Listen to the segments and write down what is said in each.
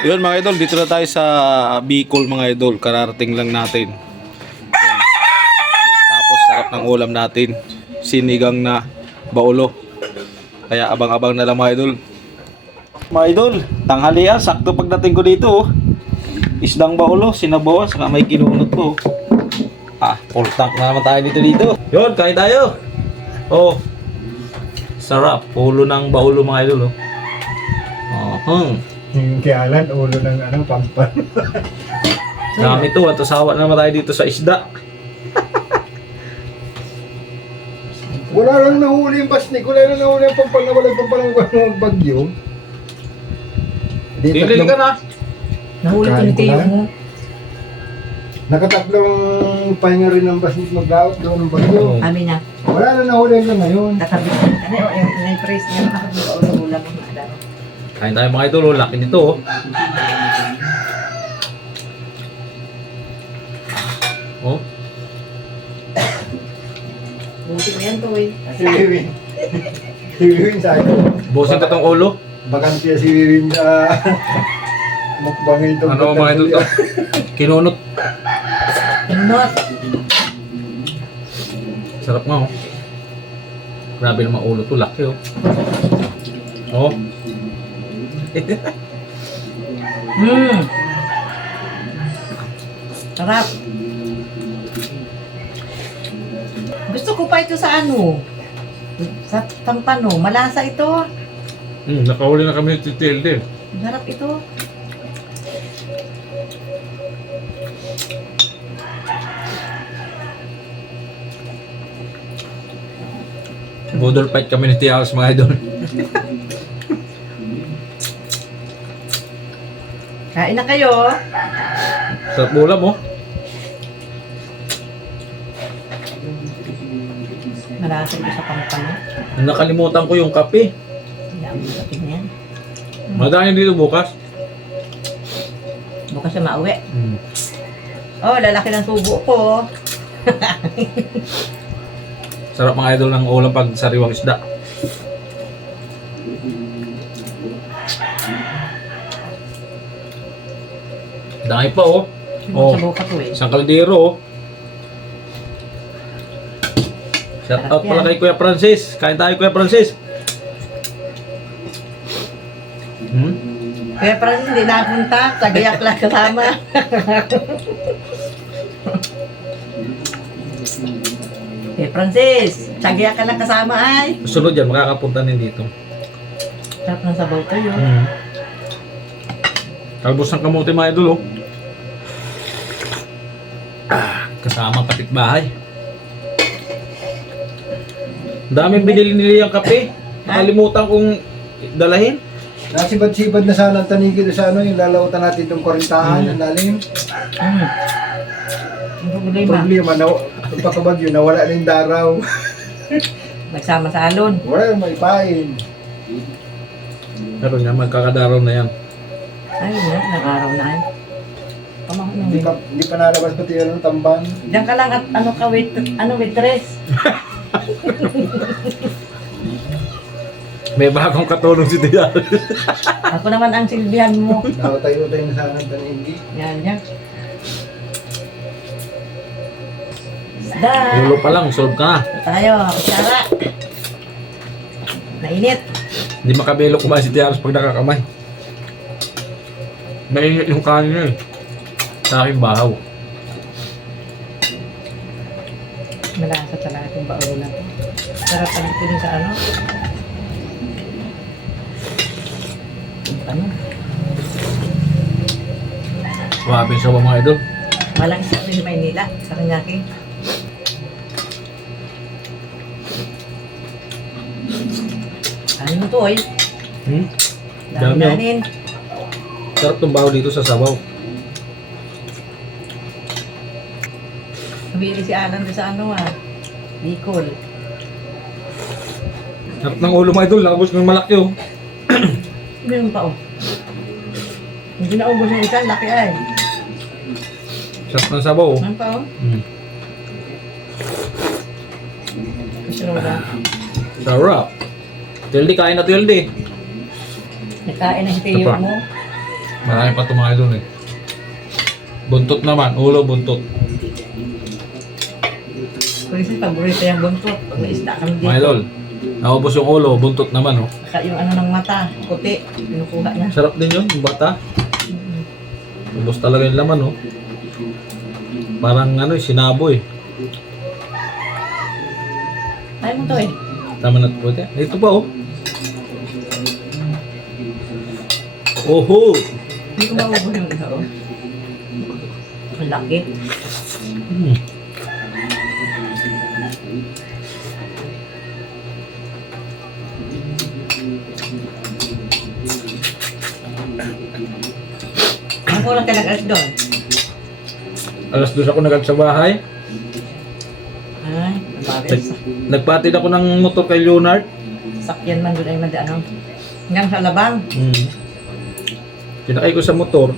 Yun mga idol, dito na tayo sa Bicol mga idol. Kararating lang natin. Yan. Tapos sarap ng ulam natin. Sinigang na baulo. Kaya abang-abang na lang mga idol. Mga idol, tanghalian, sakto pagdating ko dito. Oh. Isdang baulo, sinabawan, saka may kinunot ko. Full tank na naman tayo dito. Yun, kain tayo. Oh, sarap. Ulo ng baulo mga idol. Oh. Yung kialan, ulo ng pampan. Dami to, at sawa na naman tayo dito sa isda. Wala lang nahuli yung basnik, wala lang nahuli yung pampan na walang pampan ng bagyo. Dilil ka na. Nahuli ko ni Teo mo. Nakatatlong pahinga rin ng basnik mag-out doon ng bagyo. Amin na. Wala na nahuli hanggang ngayon. Nakabit. Ano yung press niya nakabit ko ulo ulam ng mga daro. Kain tayo mga idol, laki nito. Oh. Buti mo yan to eh. Si Wiwin. Si Wiwin sa akin. Bosin ko tong ulo. Bakantiya si Wiwin sa mukbangin itong Ano mga idol to? Kinunot. Not. Sarap nga oh. Grabe naman ulo to, laki oh. Oh. Sarap. Gusto ko pa ito sa ano? Sa tampano. Malasa ito. Nakahuli na kami ng TTLD. Sarap ito. Budol fight kami ni Tiaos mga idol. Kain na kayo. Sarap ulam oh. Malasa ito sa tampano. Nakalimutan ko yung kape. Hindi ang kapit na yan. Madami dito bukas. Bukas siya mauwi. Oh, lalaki ng subo ko. Sarap mga idol ng ulam pag sariwang isda. Dami pa oh. Oh. Sa buka to eh. Isang kaldero oh. Shout out pala kay Kuya Francis. Kain tayo Kuya Francis. Kaya parang hindi napunta. Tagayak lang kasama. Eh Francis, tagayak ka lang kasama ay. Sunod yan, makakapunta din dito. Sarap ng sabaw to yun. Talbos ng kamote mga idol oh. Kasamang kapitbahay. Daming binili nila yung kape. Nakalimutan kong dalahin. Nasibad-sibad na sana ang tanigil sa yung lalautan natin itong korintahan, ang lalim. Ang problema. Problema, pagkabagyo, nawala na yung daraw. Nagsama sa alon. Wala may pain. Pero nga, magkakadaraw na yan. Ay, nag-araw na yan. Pamahon Hindi pa nalabas pati yung tamban. Diyan ka lang at waitress. May bagong katulong si Tiyan. Ako naman ang silbihan mo. Nakatayo-tayo na sana ang tanigil. Yan. Isda. Ulo pa lang, solve ka na. Tayo, kutsara. Mainit. Hindi makabelo kumain si Tiyan pag nakakamay. Mainit yung kanin niya eh. Sa aking bahaw. Malasa talaga itong baulo na to. Sarap pag ito din sa ano. Ano? Swabe siya mga idol. Walang isa rin Maynila sa kanyaki. Ano to eh? Dami oh. Danin. Sarap tong bahaw dito sa sabaw. Nabili si Alan doon sa ano Bicol. Sarap ng ulo mga idol, nakabos ng malaki oh. Meron pa oh. Hindi na ubos yung isa, laki ay. Sarap ng sabaw oh. Meron pa oh. Gusto mo ba? Sarap. Tildi, kain na Tildi. Nagkain na si Teo Ito pa. mo. Marami pa ito mga idol eh. Buntot naman, ulo buntot. Kasi paborito yung buntot. Pag may isda kami Mga dito. idol, naubos yung ulo, buntot naman oh. Saka yung ano ng mata, puti, pinukuha niya. Sarap din yun, yung bata. Ubos talaga yung laman oh. Parang ano eh, sinabo eh. Ayaw mo to eh. Tama na ito. Ito pa oh. Oho! Hindi ko maubos yung isa oh. Ang laki. Hmm. Ang kulang ka nag-alas doon. Alas 2 ako nagag sa bahay. Ay, nabagay sa Nagpatid ako ng motor kay Leonard. sakyan man doon ay madaan. Hanggang sa labang. Sinakay ko sa motor.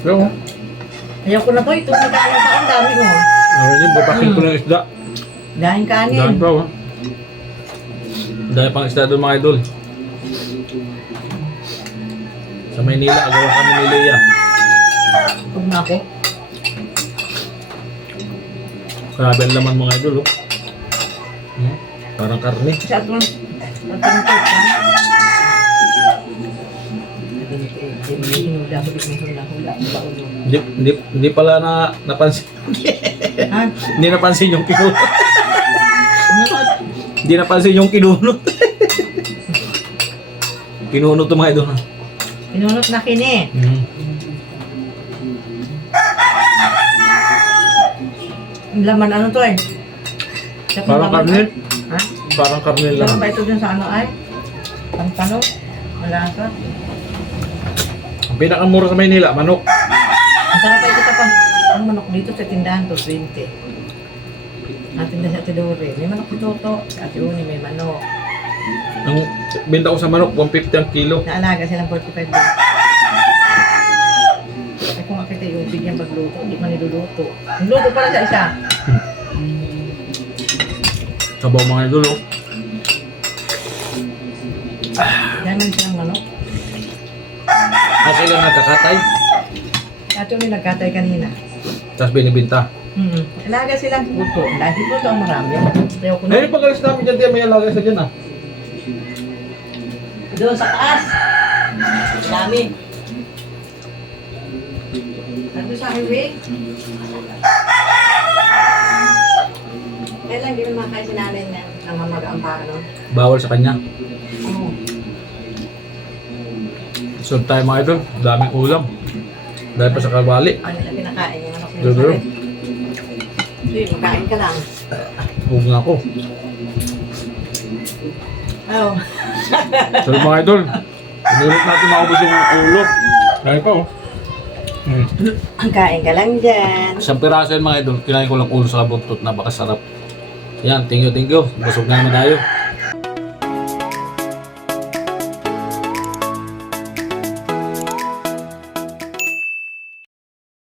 Pero, Ayaw ko na to, ito nagkain sa ang dami mo. babakin ko ng isda. Dahil Dahil kanin. pa oh. Dahil pang isda doon mga idol. Sa Maynila, agawa kami ni Lea. Huwag na ako. Grabe ang laman mga idol oh. Parang karne. Kasi at mo, pinuntot ha. Hinuda ko, di ko hula-hula. Hindi pala napansin. Ha? Hindi napansin yung kinuno. Pinuntot. Hindi napansin yung kinuno. Kinuno to mga idol. Pinunot na kini. Ang laman ano to eh. Sa Parang laman, karne. ay. Ha? Parang karne Laman lang. ba ito dun sa ano ay? Pantano? Malasa? Ang pinakamura sa Maynila, manok. Ang sarap pa ito sa ang manok dito sa tindahan to, 20. Natinda sa Ate Dore. May manok dito to. Sa Ate Uni may manok. Ang benta ko sa manok, 150 ang kilo. Naalaga silang 45 days. Ay kung makita yung bigyan pagluto, hindi man niluluto. Ang luto pala sa isa. Sabaw mga idol oh. Dahil man silang manok. Kasi lang nagkakatay. Ate Uni nagkatay kanina. Tapos binibinta. Alaga silang puto. Dahil puto ang marami. Ayaw ko na. Eh, pag-alis namin dyan, di may alagay sa dyan ah. Doon sa taas. Dami. Ano sa highway? Kailan hindi naman kayo sinanay na namamagaan pa, no? Bawal sa kanya. Oo. Sunod tayo mga idol, daming ulam. Dahil pa sa kabali. Ano na pinakain yung anak Dulo. niyo? Sige, makain ka lang. Huwag nga ako. Oo. So mga idol, pinilit natin maubos yung ulo. Dahil pa oh. Kain ka lang dyan. Isang piraso yan mga idol, kinain ko lang ulo sa buntot na baka sarap. Yan, thank you. Busog na naman tayo.